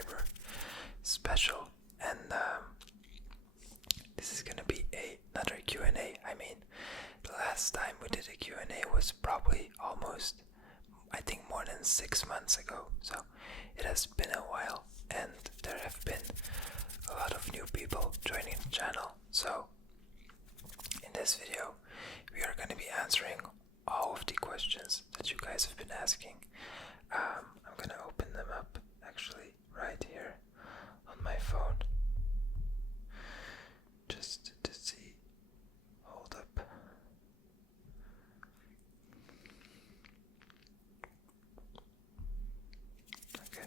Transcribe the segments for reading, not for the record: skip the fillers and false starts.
subscriber special, and this is gonna be another Q&A. I mean, the last time we did a Q&A was probably almost, I think, more than 6 months ago, so it has been a while, and there have been a lot of new people joining the channel. So in this video we are going to be answering all of the questions that you guys have been asking. I'm going to open them up actually right here on my phone just to see. Hold up. Okay.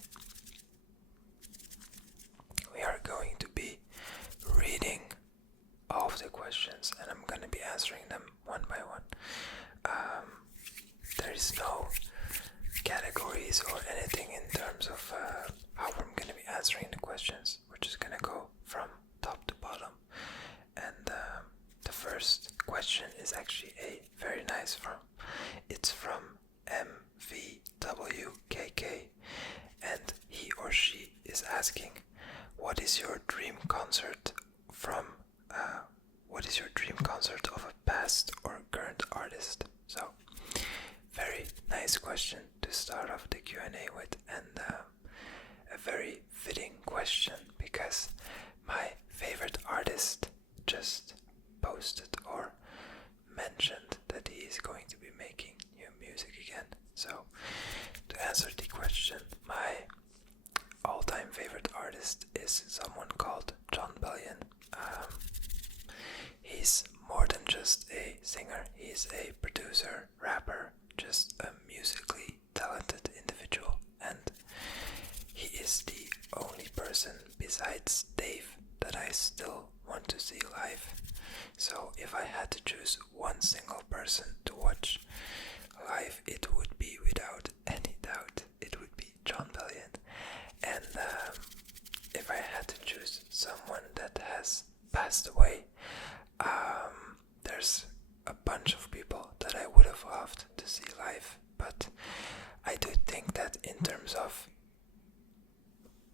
We are going to be reading all of the questions, and I'm going to be answering them one by one. There is no categories or anything in terms of how I'm going to be answering the questions. We're just going to go from top to bottom. And the first question is actually a very nice one. It's from MVWKK, and he or she is asking, what is your dream concert of a past or current artist? So, very nice question to start off the Q&A with, and a very fitting question because my favorite artist just posted or mentioned that he is going to be making new music again. So, to answer the question, my all-time favorite artist is someone called John Bellion. He's more than just a singer. He's a producer, rapper, just a musically talented individual, and he is the only person besides Dave that I still want to see live. So if I had to choose one single person to watch live, it would be, without any doubt, it would be John Bellion. And if I had to choose someone that has passed away, there's a bunch of people that I would have loved to see live, but I do think that in terms of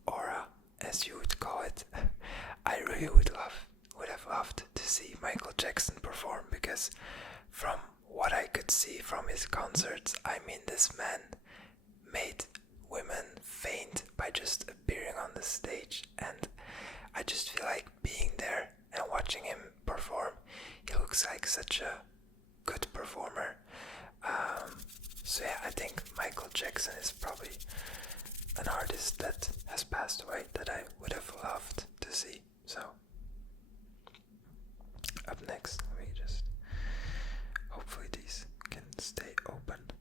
aura, as you would call it, I really would have loved to see Michael Jackson perform, because from what I could see from his concerts, I mean, this man made women faint by just appearing on the stage, and I just feel like being there and watching him perform. He looks like such a good performer. So yeah, I think Michael Jackson is probably an artist that has passed away that I would have loved to see. So up next, let me just, hopefully these can stay open.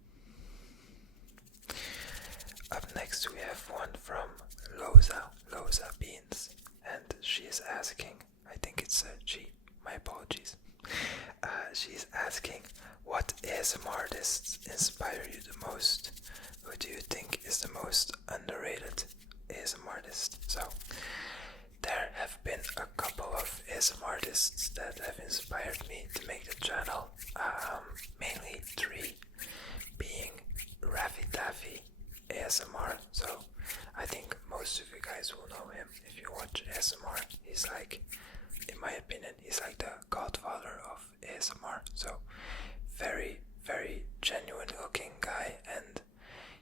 Up next we have one from Loza Beans, and she is asking, I think it's a she, my apologies. She's asking, what ASMR artists inspire you the most? Who do you think is the most underrated ASMR artist? So, there have been a couple of ASMR artists that have inspired me to make the channel, mainly 3, being Raffy Taffy ASMR. So, I think most of you guys will know him if you watch ASMR. He's like, in my opinion, he's like the godfather of ASMR. So, very, very genuine looking guy, and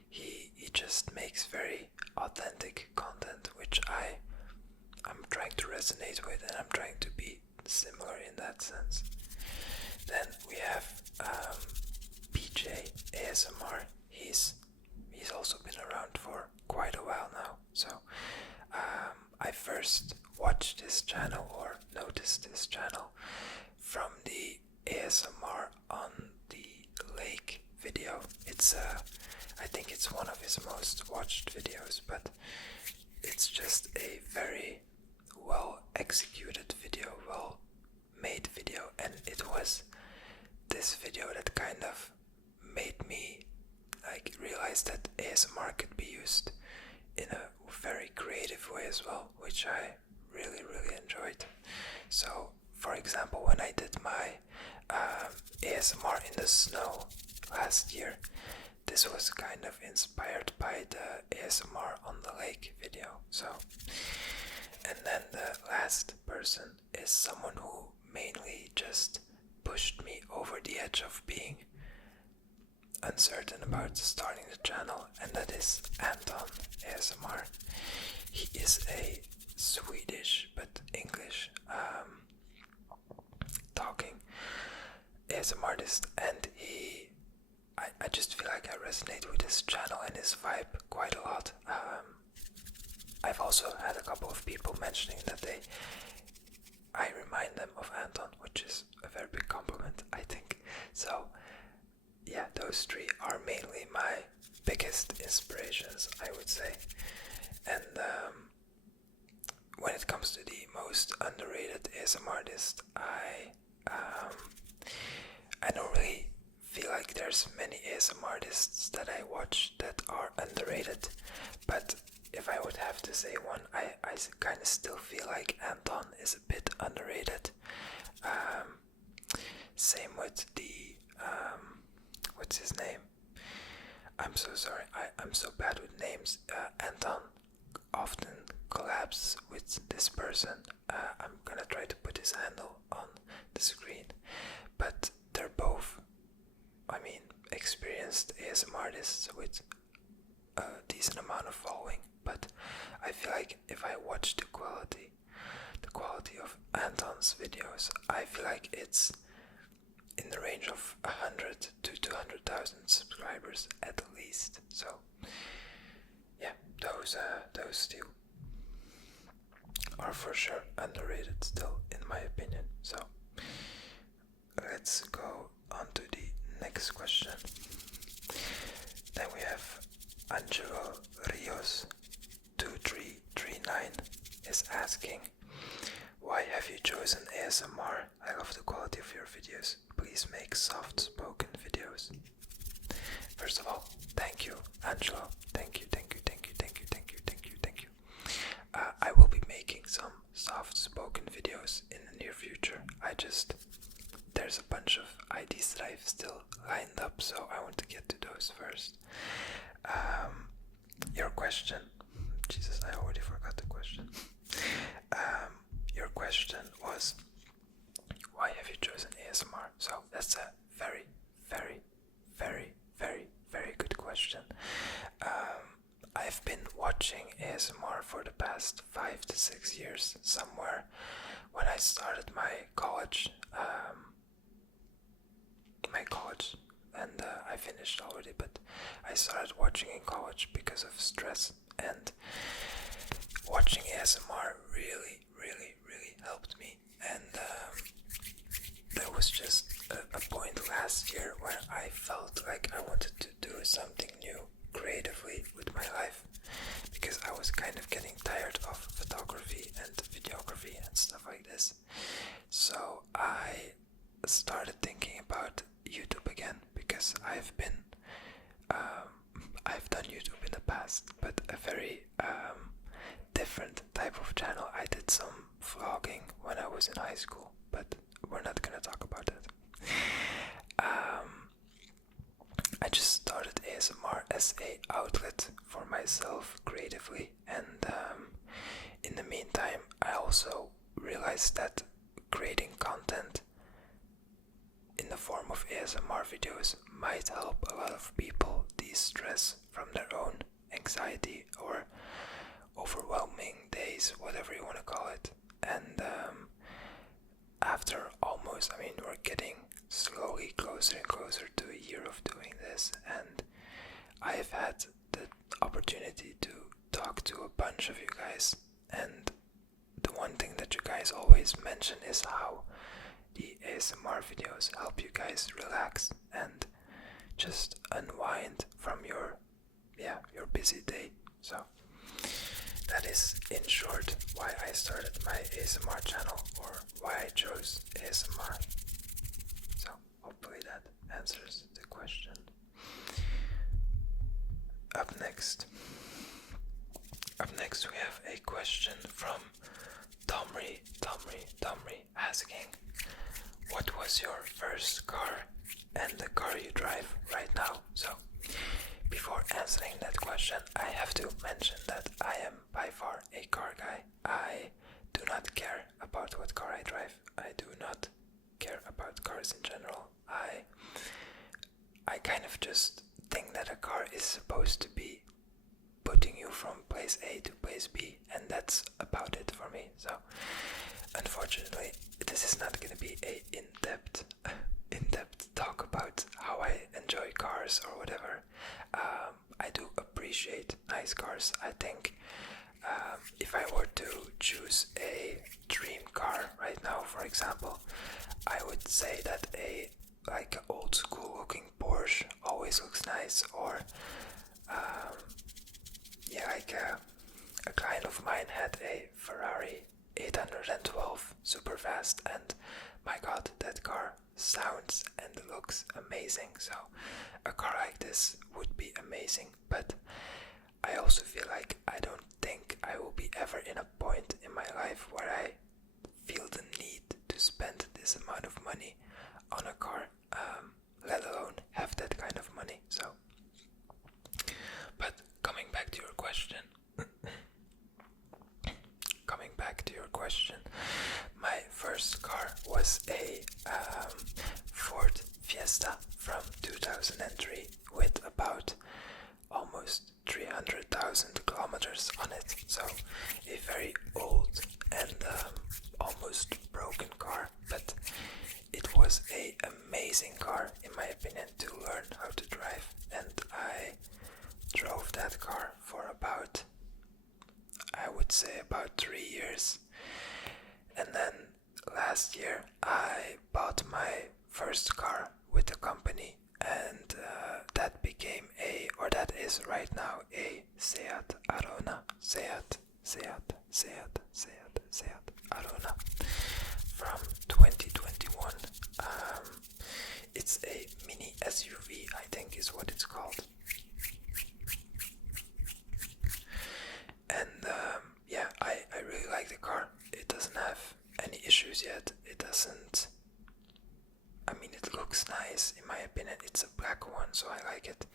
he just makes very authentic content, which I'm trying to resonate with, and I'm trying to be similar in that sense. Then we have PJ ASMR. He's also been around for quite a while now. So I first watched this channel or noticed this channel from the ASMR on the lake video. It's I think it's one of his most watched videos, but it's just a very well executed video, well made video, and it was this video that kind of made me like realize that ASMR could be used in a very creative way as well, which I really enjoyed. So for example, when I did my ASMR in the snow last year, this was kind of inspired by the ASMR on the lake video. So, and then the last person is someone who mainly just pushed me over the edge of being uncertain about starting the channel, and that is Anton ASMR. He is a Swedish but English talking ASMR artist, and I just feel like I resonate with his channel and his vibe quite a lot. I've also had a couple of people mentioning that I remind them of Anton, which is a very big compliment, I think. So yeah, those three are mainly my biggest inspirations, I would say. And when it comes to the most underrated ASMR artist, I don't really feel like there's many ASMR artists that I watch that are underrated, but if I would have to say one, I kind of still feel like Anton is a bit underrated. Same with the what's his name? I'm so sorry, I'm so bad with names. Anton often collabs with this person. I'm gonna try to put his handle on the screen, but they're both, I mean, experienced ASMR artists with a decent amount of following. But I feel like if I watch the quality of Anton's videos, I feel like it's in the range of 100 to 200,000 subscribers at least. So yeah, those two are for sure underrated still, in my opinion. So let's go on to the next question. Then we have Angelo Rios 2339 is asking, why have you chosen ASMR? I love the quality of your videos. Please make soft spoken videos. First of all, thank you, Angelo. Thank you. I will be making some soft spoken videos in the near future. There's a bunch of ideas that I've still lined up, so I want to get to those first. Your question, Jesus, I already forgot the question. Your question was, why have you chosen ASMR? So that's a very, very, very, very, very good question. I've been watching ASMR for the past 5 to 6 years, somewhere when I started my college, and I finished already, but I started watching in college because of stress, and watching ASMR really, really, really helped me. And there was just a point last year where I felt like I wanted to do something new creatively with my life, because I was kind of getting tired of photography and videography and stuff like this. So I started thinking about YouTube again, because I've done YouTube in the past, but a very different type of channel. I did some vlogging when I was in high school, but we're not gonna talk about that. I just started ASMR as a outlet for myself creatively, and in the meantime I also realized that creating content in the form of ASMR videos might help a lot of people de-stress from their own anxiety or overwhelming days, whatever you want to call it. And after almost, we're getting slowly closer and closer to a year of doing this, and I've had the opportunity to talk to a bunch of you guys, and the one thing that you guys always mention is how the ASMR videos help you guys relax and just unwind from your busy day. So that is, in short, why I started my ASMR channel, or why I chose ASMR. So hopefully that answers the question. Up next we have a question from Tomri asking, what was your first car and the car you drive right now? So Before answering that question, I have to mention that I am by far a car guy. I do not care about what car I drive. I do not care about cars in general. I kind of just think that a car is supposed to be putting you from place A to place B, and that's about it for me. So unfortunately, this is not going to be a in-depth talk about how I enjoy cars or whatever. I do appreciate nice cars. I think if I were to choose a dream car right now, for example, I would say that a old school looking Porsche always looks nice, or a client of mine had a Ferrari 812 super fast, and my god, that car sounds and looks amazing. So a car like this would be amazing, but I also feel like I don't think I will be ever in a point in my life where I feel the need to spend this amount of money on a car, let alone have that kind of money. So, but coming back to your question, my first car was a Ford Fiesta from 2003 with about almost 300,000 kilometers on it. So a very old and almost broken car, but it was an amazing car in my opinion to learn how to drive, and I drove that car for about, I would say, about 3 years. And then last year I bought my first car with the company, and that became that is right now a Seat Arona. Seat Arona from 2021. It's a mini SUV, I think is what it's called. And I really like the car. It doesn't have any issues yet. It doesn't, I mean, it looks nice in my opinion. It's a black one, so I like it.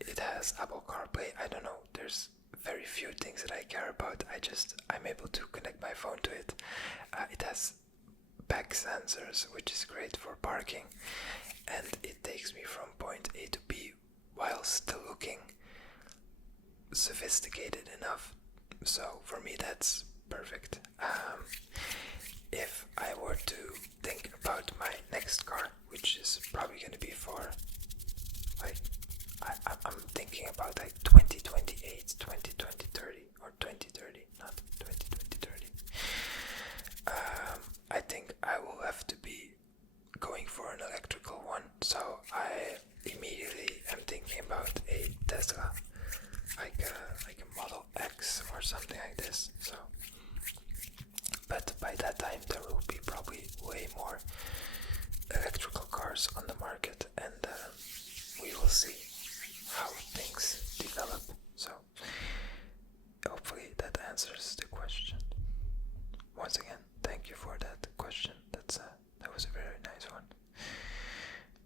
It has Apple CarPlay. I don't know, there's very few things that I care about. I'm able to connect my phone to it. It has back sensors, which is great for parking, and it takes me from point A to B while still looking sophisticated enough. So for me that's perfect. If I were to think about my next car, which is probably going to be for I'm thinking about 2028, 2030, or 2030, not 2030. I think I will have to be going for an electrical one, so I immediately am thinking about a Tesla, like a Model X or something like this. So, but by that time there will be probably way more electrical cars on the market, and we will see how things develop. So hopefully that answers the question. Once again, thank you for that question. That was a very nice one.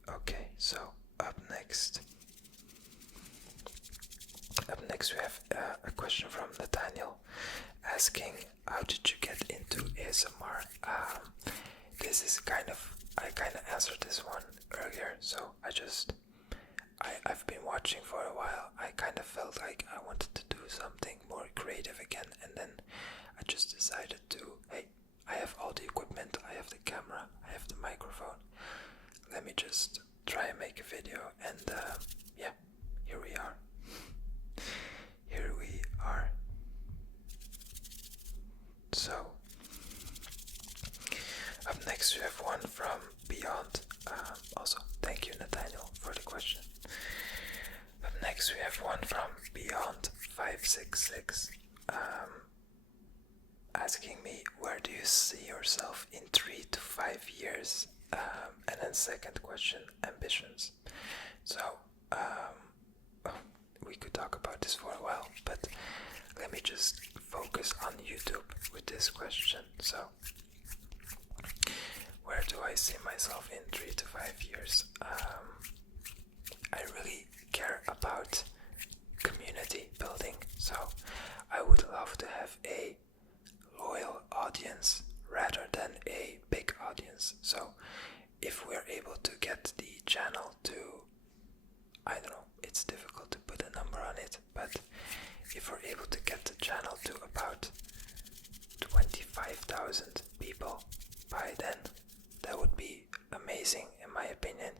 Okay, so up next we have a question from Nathaniel asking, how did you get into ASMR? This is I kind of answered this one earlier, so I've been watching for a while. I kind of felt like I wanted to do something more creative again, and then I just decided to, hey, I have all the equipment, I have the camera, I have the microphone, let me just try and make a video, and here we are. So up next we have one from Beyond. Also thank you Nathaniel for the question. Up next we have one from Beyond 566 asking me, where do you see yourself in 3 to 5 years? And then second question, ambitions. So we could talk about this for a while, but let me just focus on YouTube with this question. So where do I see myself in 3 to 5 years? I really care about community building, so I would love to have a loyal audience rather than a big audience. So if we're able to get the channel to, I don't know, it's difficult to put a number on it, but if we're able to get the channel to about 25,000 people by then, that would be amazing in my opinion.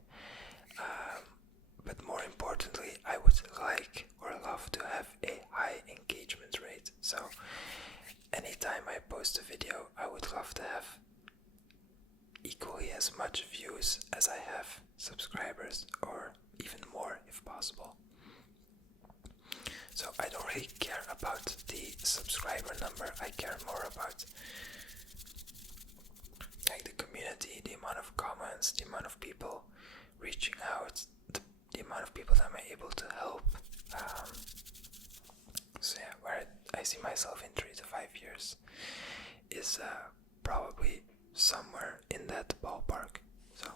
But more importantly, I would like or love to have a high engagement rate. So anytime I post a video, I would love to have equally as much views as I have subscribers, or even more if possible. So I don't really care about the subscriber number. I care more about like the community, the amount of comments, the amount of people reaching out, the amount of people that I'm able to help. So yeah, where I see myself in 3 to 5 years is probably somewhere in that ballpark. So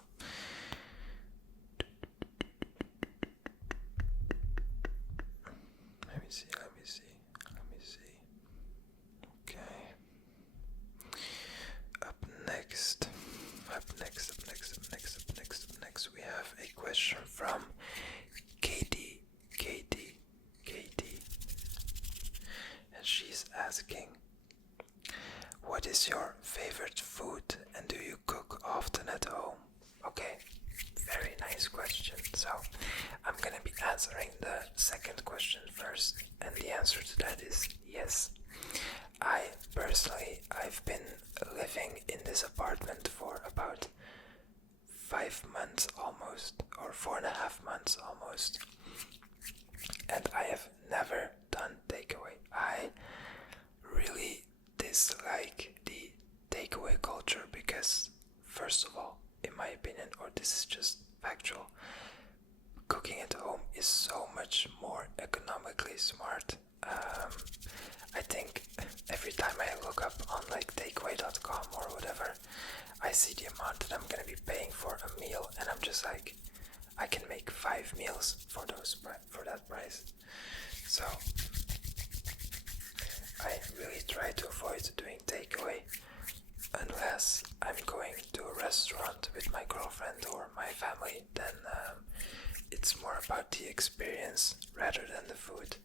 let me see. Okay. Up next, we have a question from Katie. And she's asking, what is your favorite food and do you cook often at home? Okay, very nice question. So I'm gonna be answering the second question first, and the answer to that is yes. I've been living in this apartment for about 5 months almost, or 4.5 months almost, and I have never done takeaway. I really dislike the takeaway culture because, first of all, in my opinion, or this is just factual, cooking at home is so much more economically smart. I think every time I look up on like takeaway.com or whatever, I see the amount that I'm gonna be paying for a meal, and I'm just like, I can make 5 meals for that price. So I really try to avoid doing takeaway unless I'm going to a restaurant with my girlfriend or my family. Then it's more about the experience rather than the food.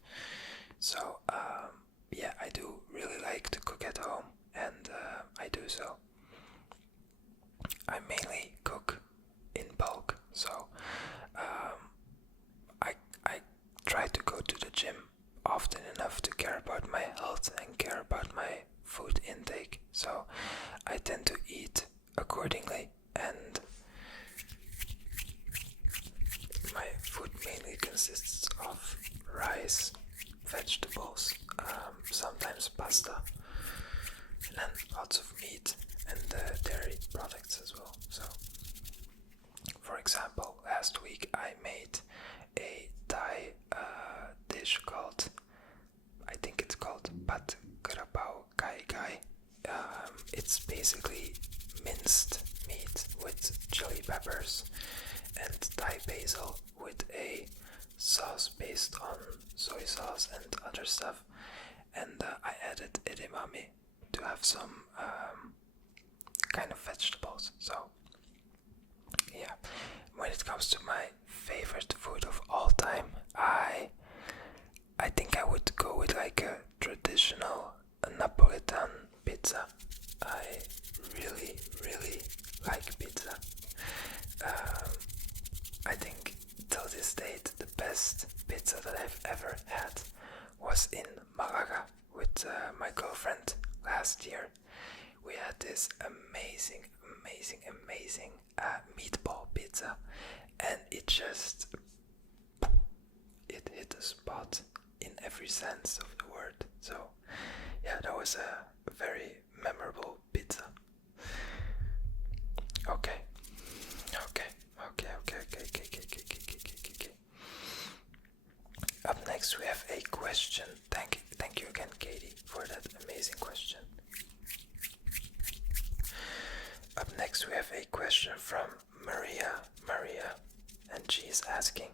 So yeah, I do really like to cook at home, and I do so. I mainly cook in bulk, so I try to go to the gym often enough to care about my health and care about my food intake. So I tend to eat accordingly, and my food mainly consists of rice, vegetables, sometimes pasta, and then lots of meat and dairy products as well. So, for example, last week I made a Thai dish called, I think it's called Pat Krapao Kai Kai. It's basically minced meat with chili peppers and Thai basil with a sauce based on soy sauce and other stuff, and I added edamame to have some kind of vegetables. So yeah, when it comes to my favorite food of all time, I think I would go with like a traditional Napolitan pizza. I really like pizza. I think till this date the best pizza that I've ever had was in Malaga with my girlfriend last year. We had this amazing meatball pizza, and it hit the spot in every sense of the word. So yeah, that was a very memorable pizza. Okay. Up next we have a question. Thank you again, Katie, for that amazing question. Up next we have a question from Maria, and she's asking,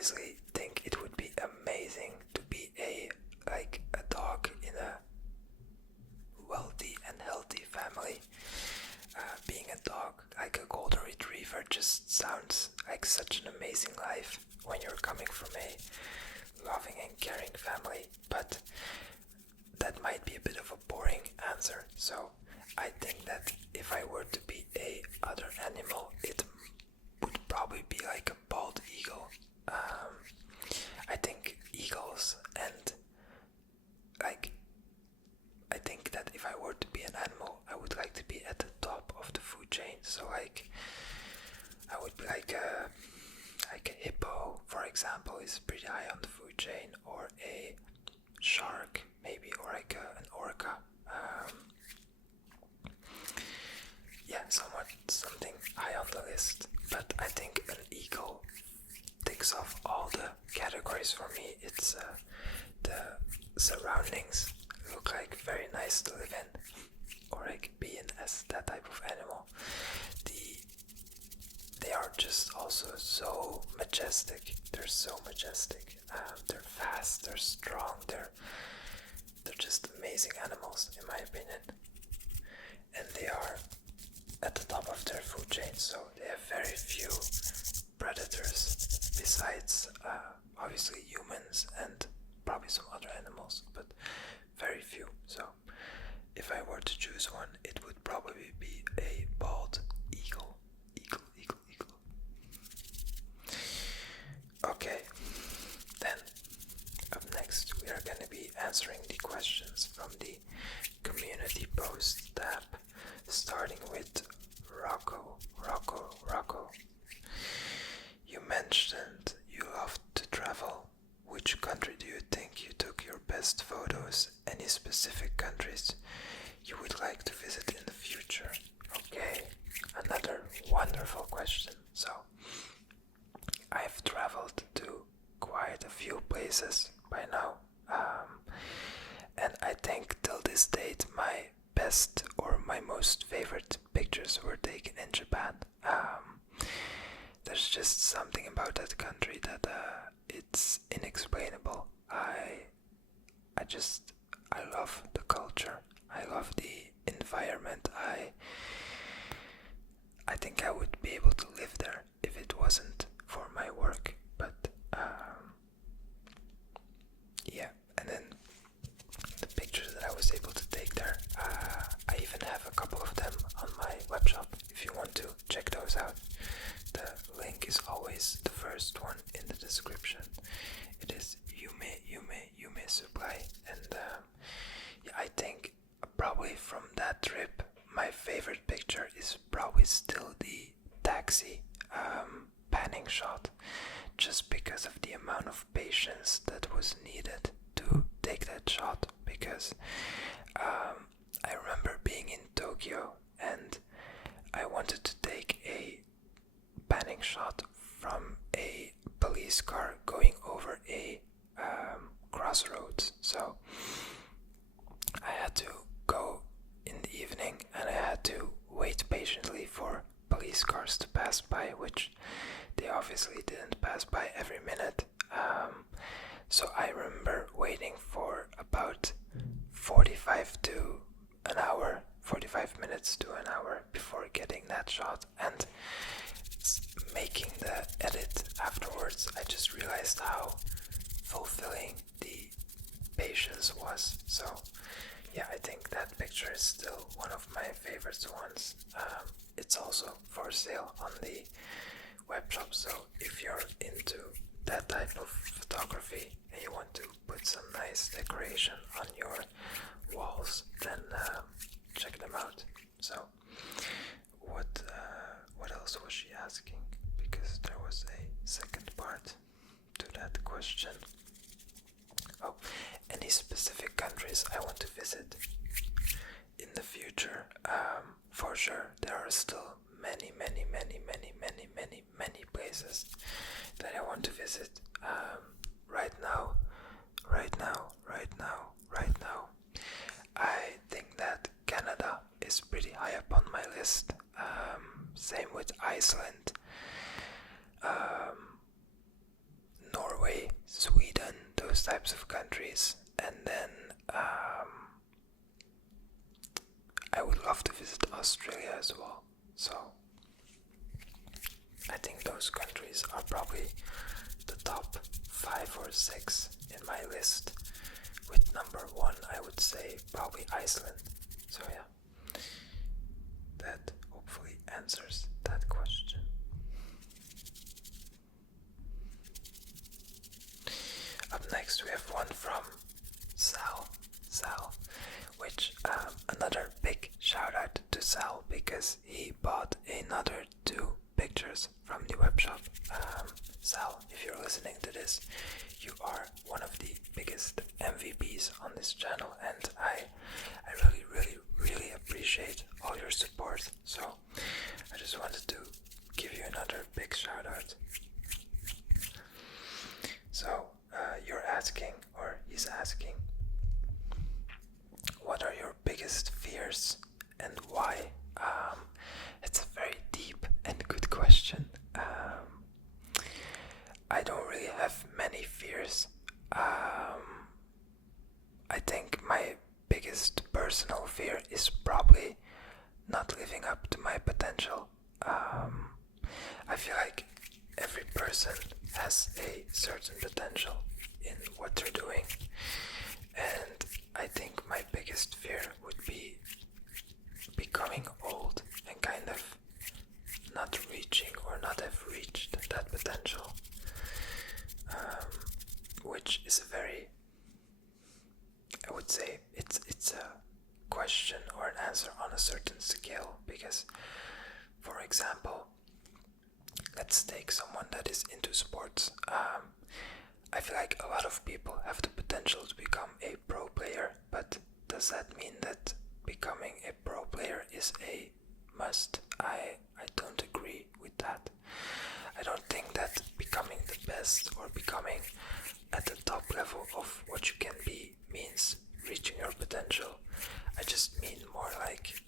obviously think it would be amazing to be a dog in a wealthy and healthy family. Being a dog like a golden retriever just sounds like such an amazing life when you're coming from a loving and caring family, but that might be a bit of a boring answer. So I think that if I were to be a other animal, it would probably be like a bald eagle. I think eagles and I think that if I were to be an animal, I would like to be at the top of the food chain. So I would be like a hippo, for example, is pretty high on the food chain, or a shark maybe, or like an orca. Something high on the list. But I think an eagle ticks off all the categories for me. It's the surroundings look like very nice to live in, or like being as that type of animal. They are just also so majestic. They're so majestic. They're fast. They're strong. They're just amazing animals, in my opinion. And they are at the top of their food chain, so they have very few predators besides obviously humans and probably some other animals, but very few. So if I were to choose one, it would probably be a bald eagle. Eagle. Okay, then up next we are going to be answering the questions from the community post tab, starting with Rocco. You mentioned you love to travel. Which country do you think you took your best photos? Any specific countries you would like to visit in the future? Okay, another wonderful question. So, I've traveled to quite a few places by now, and I think till this date my best or my most favorite pictures were taken in Japan. There's just something about that country that it's inexplainable. I love the culture. I love the environment. I think I would be able to live there if it wasn't for my work. But and then the pictures that I was able to take there, I even have a couple of them on my web shop if you want to check those out. The link is always the first one in the description. It is Yume Supply, and I think probably from that trip my favorite picture is probably still the taxi panning shot, just because of the amount of patience that was needed to take that shot, because I remember being in Tokyo and I wanted to take a panning shot from a police car going over a crossroads. So I had to go in the evening and I had to wait patiently for police cars to pass by, which they obviously didn't pass by every minute. So I remember waiting for about 45 minutes to an hour before getting that shot, and making the edit afterwards, I just realized how fulfilling the patience was. So I think that picture is still one of my favorite ones. It's also for sale on the web shop, so if you're into that type of photography and you want to put some nice decoration on your walls, then check them out. So what else was she asking? Because there was a second part to that question. Oh, any specific countries I want to visit in the future? For sure, there are still many places that I want to visit. Right now, I think that Canada is pretty high up on my list. Same with Iceland. those types of countries, and then I would love to visit Australia as well. So I think those countries are probably the top 5 or 6 in my list, with number 1 I would say probably Iceland. So yeah, that hopefully answers that question. Up next we have one from Sal, which another big shout out to Sal, because he bought another 2 pictures from the web shop. Sal, if you're listening to this, you are one of the biggest MVPs on this channel, and I really appreciate all your support. So I just wanted to give you another big shout out. So you're asking, or he's asking, what are your biggest fears and why? It's a very deep and good question. I don't really have many fears. I think my biggest personal fear is probably not living up to my potential. I feel like every person has a certain potential in what they're doing, and I think my biggest fear would be becoming old and kind of not reaching or not have reached that potential, which is a very, I would say it's a question or an answer on a certain scale, because for example, let's take someone that is into sports. I feel like a lot of people have the potential to become a pro player, but does that mean that becoming a pro player is a must? I don't agree with that. I don't think that becoming the best or becoming at the top level of what you can be means reaching your potential. I just mean more like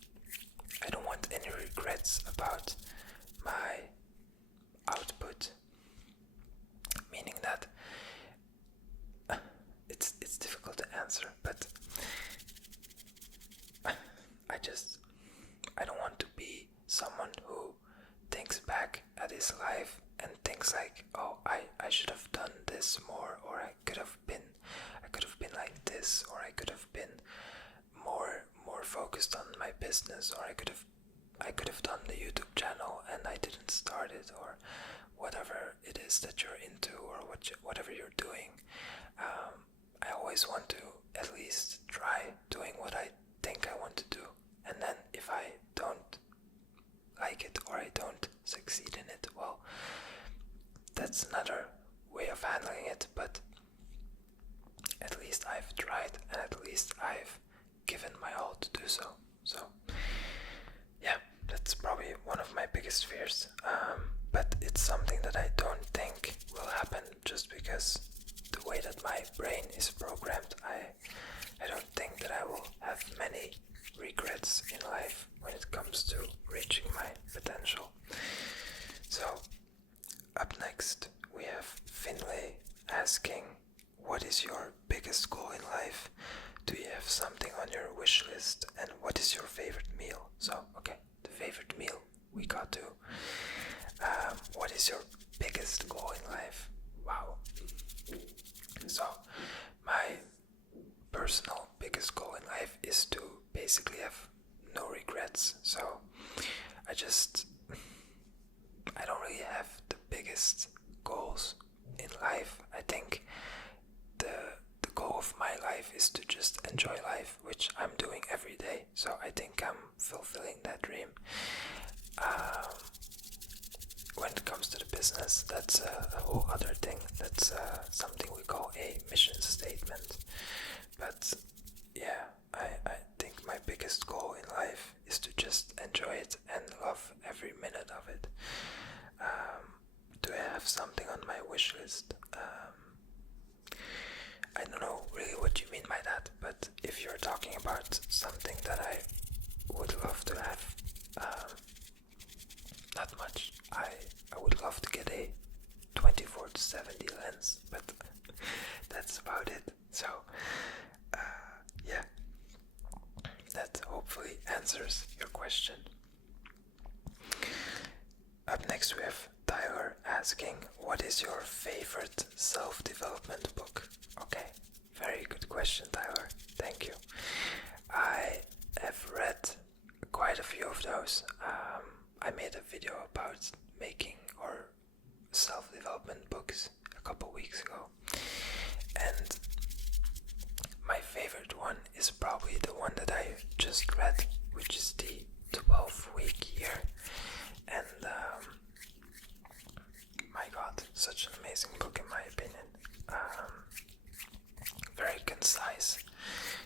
I don't want any regrets about my output, meaning that it's difficult to answer, but I don't want to be someone who thinks back at his life and thinks like, oh, I should have done this more, or I could have been like this, or I could have been more focused on my business, or I could have done the YouTube channel and I didn't start it, or whatever it is that you're into, or whatever you're doing. I always want to at least try doing what I think I want to do, and then if I don't like it or I don't succeed in it, well, that's another way of handling it, but at least I've tried, and at least I've given my all to do so. So yeah, that's probably one of my biggest fears, but it's something that I don't think will happen, just because the way that my brain is programmed. I don't think that I will have many regrets in life when it comes to reaching my potential. So up next we have Finlay asking, what is your biggest goal in life? Do you have something on your wish list? And what is your favorite meal? So, okay, the favorite meal we got to. What is your biggest goal in life? Wow. So, my personal biggest goal in life is to basically have no regrets. So, I don't really have the biggest goals in life. I think the goal of my life is to just enjoy life, which I'm doing every day. So I think I'm fulfilling that dream. When it comes to the business, that's a whole other thing. That's something we call a mission statement. But yeah, I think my biggest goal in life is to just enjoy it and love every minute of it. Do I have something on my wish list? I don't know really what you mean by that, but if you're talking about something that I would love to have, not much. I would love to get a 24-70 lens, but that's about next we have Tyler asking, what is your favorite self-development book? Okay, very good question, Tyler. Thank you. I have read quite a few of those. I made a video about making or self-development books a couple weeks ago, and my favorite one is probably the one that I just read, which is the 12-week year. And my god, such an amazing book in my opinion. Very concise.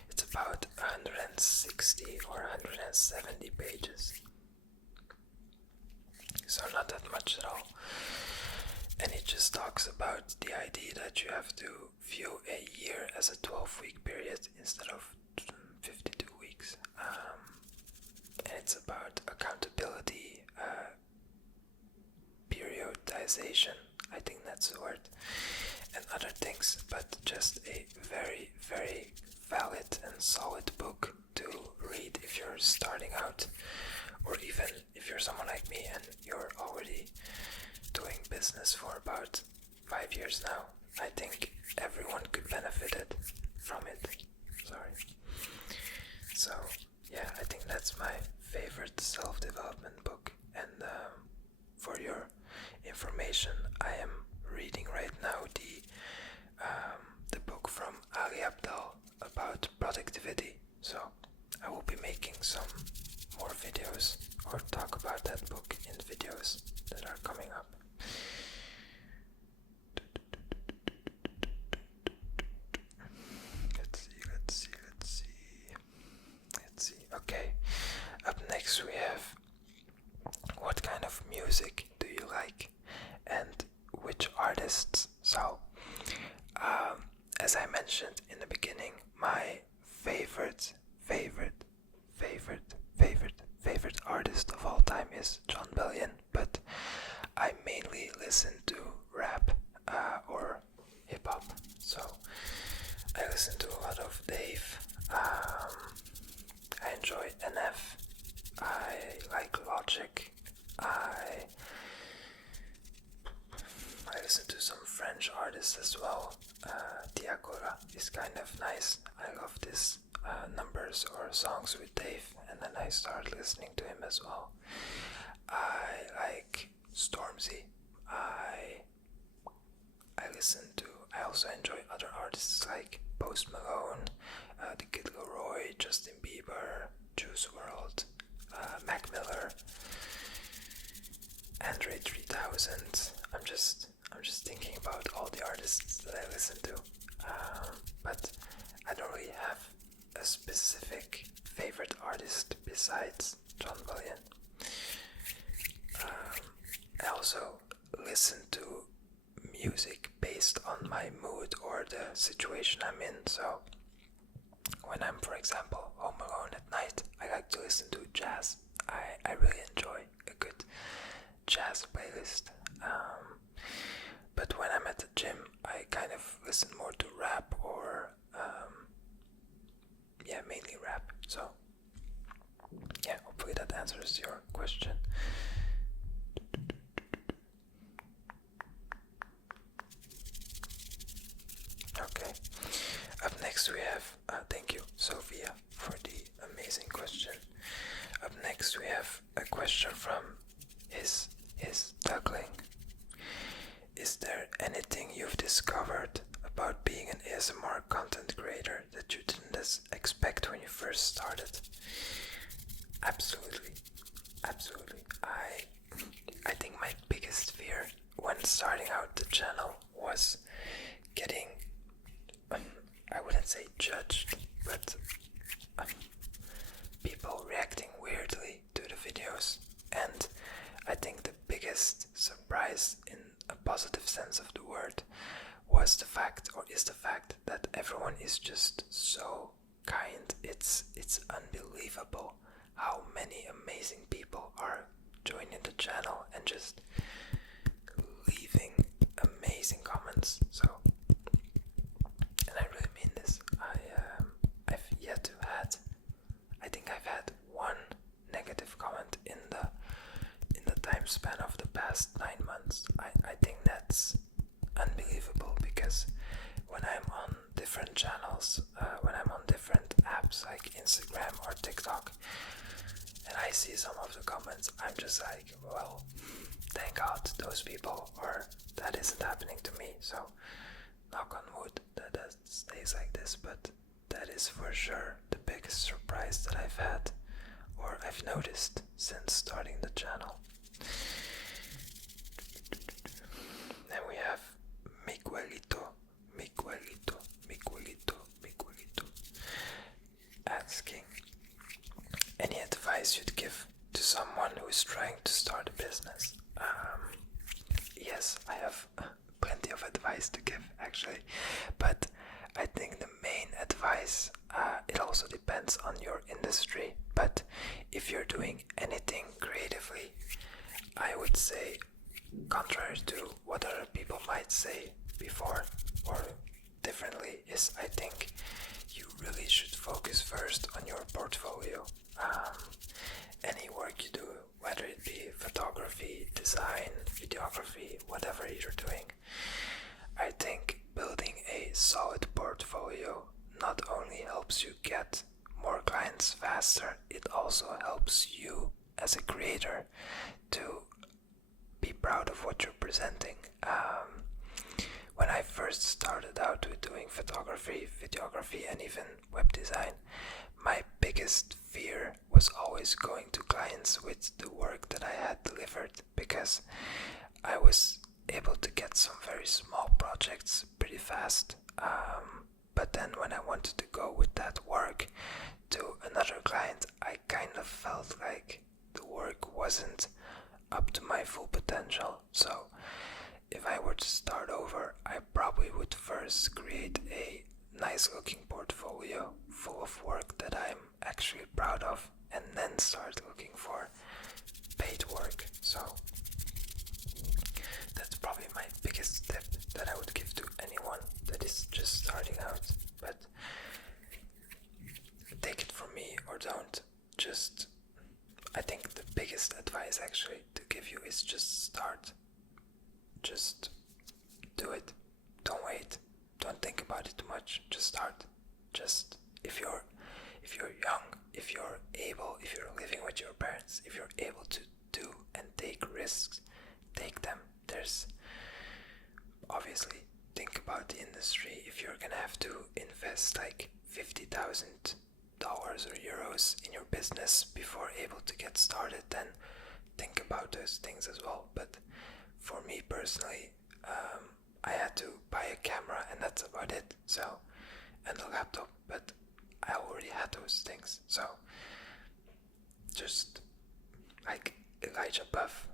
It's about 160 or 170 pages. So not that much at all. And it just talks about the idea that you have to view a year as a 12-week period instead of 52 weeks. And it's about accountability, periodization, I think that's the word, and other things, but just a very, very valid and solid book to read if you're starting out, or even if you're someone like me and you're already doing business for about 5 years now. I think everyone could benefit from it. Sorry. So yeah, I think that's my favorite self-development book. And for your information, I am reading right now the book from Ali Abdal about productivity. So I will be making some more videos or talk about that book in videos that are coming up. Let's see. Okay, up next we have, what kind of music do you like and which artists? So, as I mentioned in the beginning, my favorite artist of all time is John Bellion, but I mainly listen to rap or hip-hop. So I listen to a lot of Dave. I enjoy NF. I like Logic. I listen to some French artists as well. Diakora is kind of nice. I love this numbers or songs with Dave, and then I start listening to him as well. I like Stormzy. I also enjoy other artists like Post Malone, The Kid Leroy, Justin Bieber, Juice WRLD, Mac Miller, Andre 3000. I'm just thinking about all the artists that I listen to, but I don't really have a specific favorite artist besides John Bellion. I also listen to music based on my mood or the situation I'm in. So when I'm, for example, home alone at night, I like to listen to jazz. I really enjoy a good jazz playlist. But when I'm at the gym, I kind of listen more to rap or mainly rap. So yeah, hopefully that answers your question. Okay, up next we have, thank you Sophia for the amazing question. Up next we have a question from his Duckling. Is there anything you've discovered about being an ASMR content creator that you didn't expect when you first started? Absolutely. I think my biggest fear when starting out the channel was getting, I wouldn't say judged, but people reacting weirdly to the videos. And I think the biggest surprise in a positive sense of the word is the fact that everyone is just so kind. It's unbelievable how many amazing people are joining the channel and just leaving amazing comments. So, and I really mean this. I think I've had one negative comment in the time span of the past past 9 months. I think that's unbelievable, because when I'm on different channels, when I'm on different apps like Instagram or TikTok, and I see some of the comments, I'm just like, well, thank God those people, or that isn't happening to me. So knock on wood that stays like this. But that is for sure the biggest surprise that I've had, or I've noticed since starting the channel. Then we have Miguelito asking, any advice you'd give to someone who is trying to start a business? Yes, I have plenty of advice to give, actually, but I think the main advice, it also depends on your industry, but if you're doing anything creatively, I would say, contrary to what other people might say before or differently, is I think you really should focus first on your portfolio. Any work you do, whether it be photography, design, videography, whatever you're doing, I think building a solid portfolio not only helps you get more clients faster, it also helps you as a creator to be proud of what you're presenting. When I first started out with doing photography, videography, and even web design, my biggest fear was always going to clients with the work that I had delivered, because I was able to get some very small projects pretty fast. But then when I wanted to go with that work to another client, I kind of felt like the work wasn't up to my full potential. So if I were to start over, I probably would first create a nice looking portfolio full of work that I'm actually proud of, and then start looking for paid work. So that's probably my biggest tip that I would give to anyone that is just starting out. But take it from me or don't. Just, I think the biggest advice actually to give you is just start. Just do it. Don't wait. Don't think about it too much. Just start. Just, if you're young, if you're able, if you're living with your parents, if you're able to do and take risks, take them. There's obviously, think about the industry. If you're gonna have to invest like $50,000 or euros in your business before able to get started, then think about those things as well. But for me personally, I had to buy a camera and that's about it. So, and a laptop, but I already had those things. So, just like Elijah Buff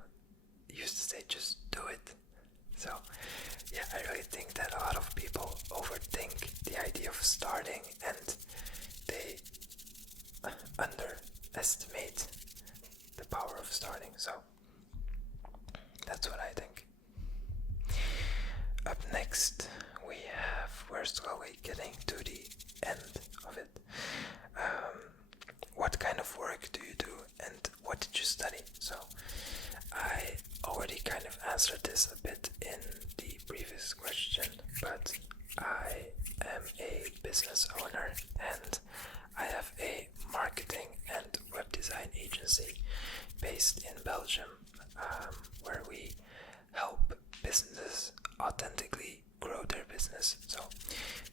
used to say, just do it. So, yeah, I really think that a lot of people overthink the idea of starting, and they underestimate the power of starting. So, that's what I think. Up next, we have, we're slowly getting to the end of it. What kind of work do you do, and what did you study? So, I already kind of answered this a bit in the previous question, but I am a business owner and I have a marketing and web design agency based in Belgium, where we help businesses authentically grow their business. So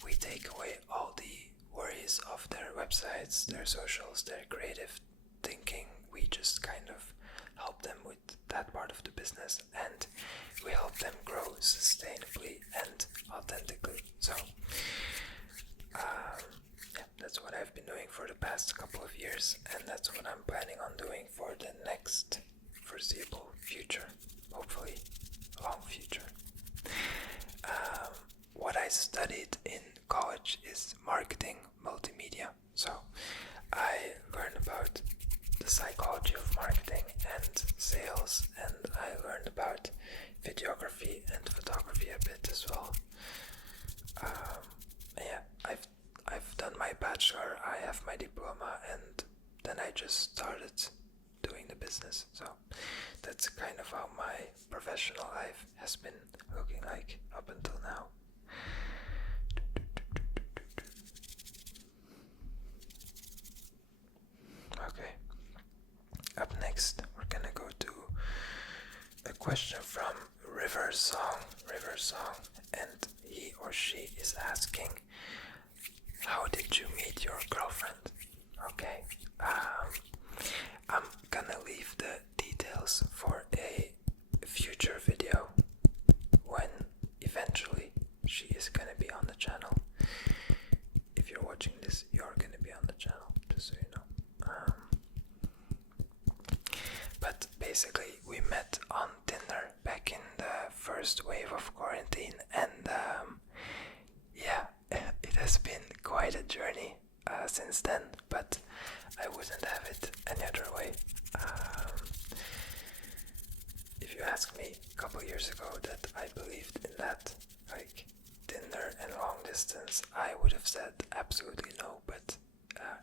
we take away all the worries of their websites, their socials, their creative thinking. We just kind of help them with that part of the business, and we help them grow sustainably and authentically. So yeah, that's what I've been doing for the past couple of years, and that's what I'm planning on doing for the next foreseeable future, hopefully long future. What I studied in college is marketing multimedia. So I learned about the psychology of marketing and sales, and I learned about videography and photography a bit as well. Yeah, I've done my bachelor, I have my diploma, and then I just started doing the business. So that's kind of how my profession question from River Song, and he or she is asking, how did you meet your girlfriend? Okay, I'm gonna leave the details for a future video when eventually she is gonna be on the channel. If you're watching this, you're gonna be on the channel, just so you know. But basically, we met on Tinder back in the first wave of quarantine, and yeah, it has been quite a journey since then, but I wouldn't have it any other way. If you asked me a couple years ago that I believed in that, like Tinder and long distance, I would have said absolutely no, but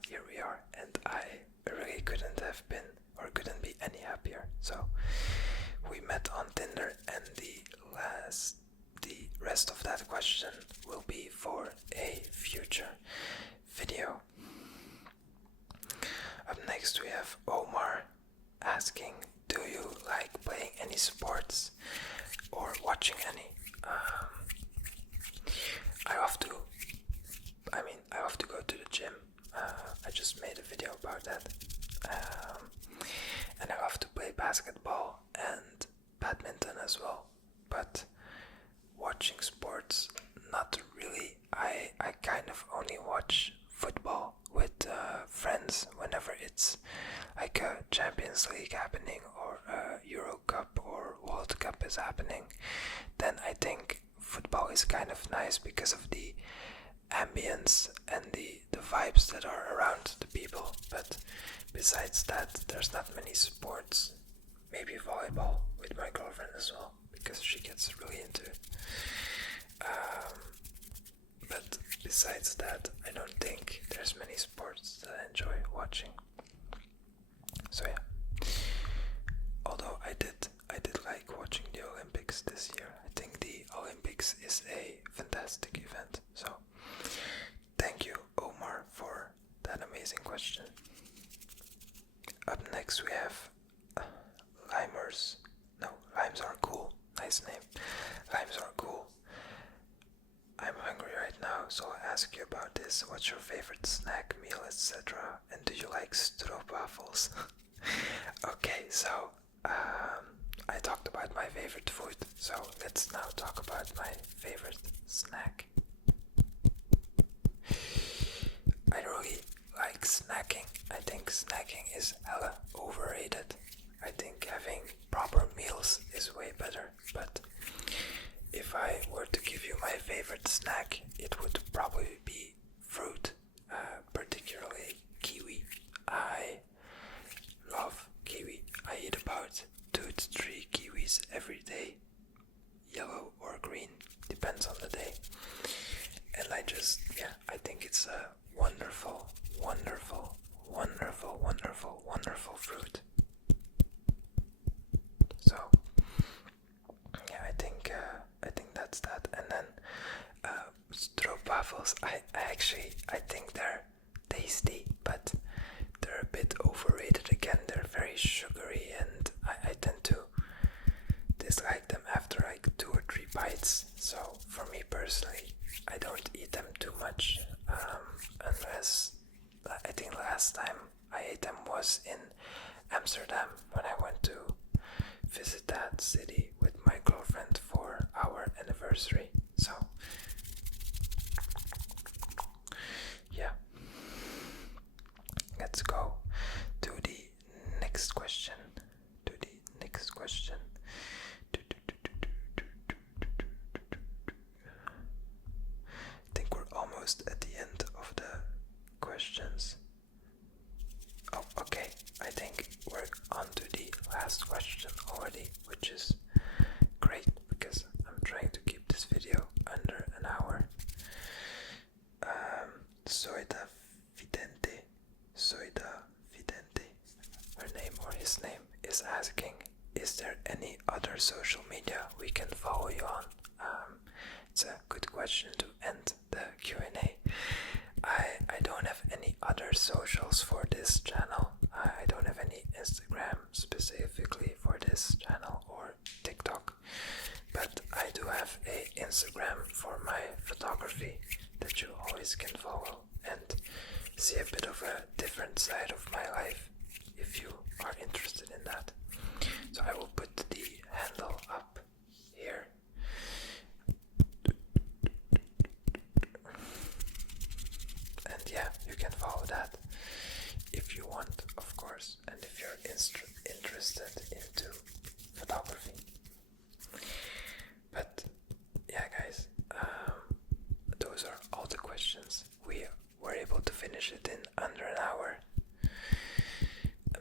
here we are, and I really couldn't have been or couldn't be any happier. So we met on Tinder, and the rest of that question will be for a future video. Up next we have Omar asking, do you like playing any sports or watching any? I have to go to the gym. I just made a video about that. And I love to play basketball and badminton as well. But watching sports, not really. I kind of only watch football with friends whenever it's like a Champions League happening or a Euro Cup or World Cup is happening. Then I think football is kind of nice because of the ambience and the vibes that are around the people. But besides that, there's not many sports. Maybe volleyball with my girlfriend as well, because she gets really into it. But besides that, I don't think there's many sports that I enjoy watching. So yeah. Although I did like watching the Olympics this year. I think the Olympics is a fantastic event. So thank you, Omar, for that amazing question. Up next we have Limers. No, limes are cool. Nice name. Limes are cool. I'm hungry right now, so I'll ask you about this. What's your favorite snack, meal, etc.? And do you like stroopwafels? Okay, so I talked about my favorite food, so let's now talk about my favorite snack. I really like snacking. I think snacking is hella overrated. I think having proper meals is way better, but if I were to give you my favorite snack, it would probably be fruit, particularly kiwi. I love kiwi. I eat about 2 to 3 kiwis every day, yellow or green, depends on the day. And I think it's a wonderful, wonderful, wonderful, wonderful, wonderful fruit. So yeah, I think that's that. And then stroopwafels, I think they're tasty, but they're a bit overrated again. They're very sugary, and I tend to dislike them after like 2 or 3 bites. So for me personally, I don't eat them too much, unless I think last time I ate them was in Amsterdam when I went to visit that city with my girlfriend for our anniversary. So yeah, let's go to the next question. I think we're almost at the end of the questions. Oh, okay. I think we're on to the last question already, which is great because I'm trying to keep this video under an hour. Soida Vidente, her name or his name, is asking, is there any other social media we can follow you on? It's a good question to end the Q&A. I don't have any other socials for this channel. I don't have any Instagram specifically for this channel or TikTok. Instagram for my photography that you always can follow and see a bit of a different side of my life if you are interested in that. So I will put the handle up here. And yeah, you can follow that if you want, of course, and if you're interested into photography. But yeah, guys, those are all the questions. We were able to finish it in under an hour.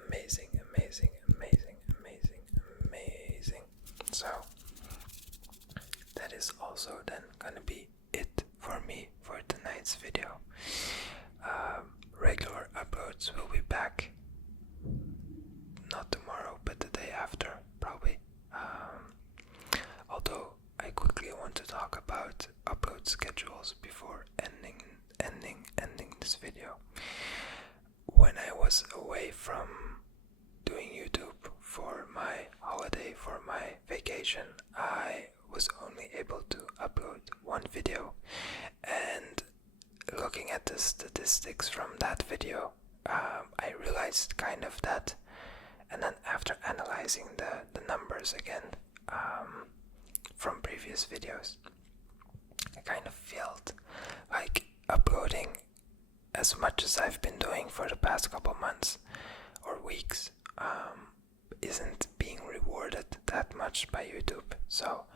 Amazing, amazing, amazing, amazing, amazing. So that is also then gonna be it for me for tonight's video. Regular uploads will be back not tomorrow but the day after probably. Although I quickly want to talk about upload schedules before ending this video. When I was away from doing YouTube for my holiday, for my vacation, I was only able to upload one video, and looking at the statistics from that video, I realized kind of that, and then after analyzing the numbers again from previous videos, I kind of felt like uploading as much as I've been doing for the past couple months or weeks isn't being rewarded that much by YouTube. So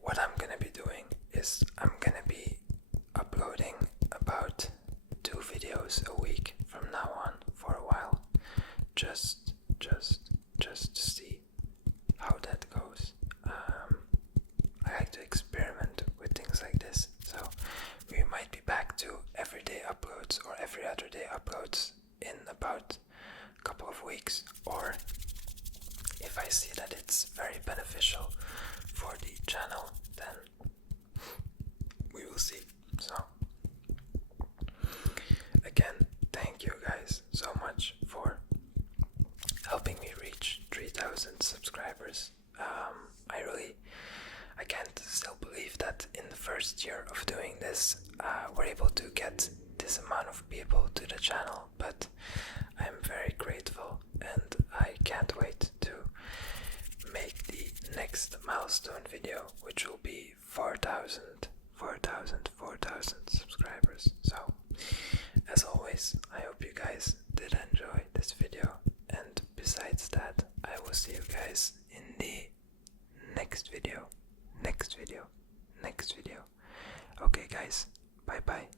what I'm gonna be doing is I'm gonna be uploading about 2 videos a week from now on for a while, just to see how that goes. I like to experiment with things like this, so we might be back to everyday uploads or every other day uploads in about a couple of weeks, or if I see that it's very beneficial for the channel, then we will see. So again, thank you guys so much for helping me reach 3,000 subscribers. I can't still believe that in the first year of doing this, we're able to get this amount of people to the channel, but I'm very grateful and I can't wait to make the next milestone video, which will be 4,000 subscribers. So as always, I hope you guys did enjoy this video, and besides that, I will see you guys in the next video. Okay guys, bye bye.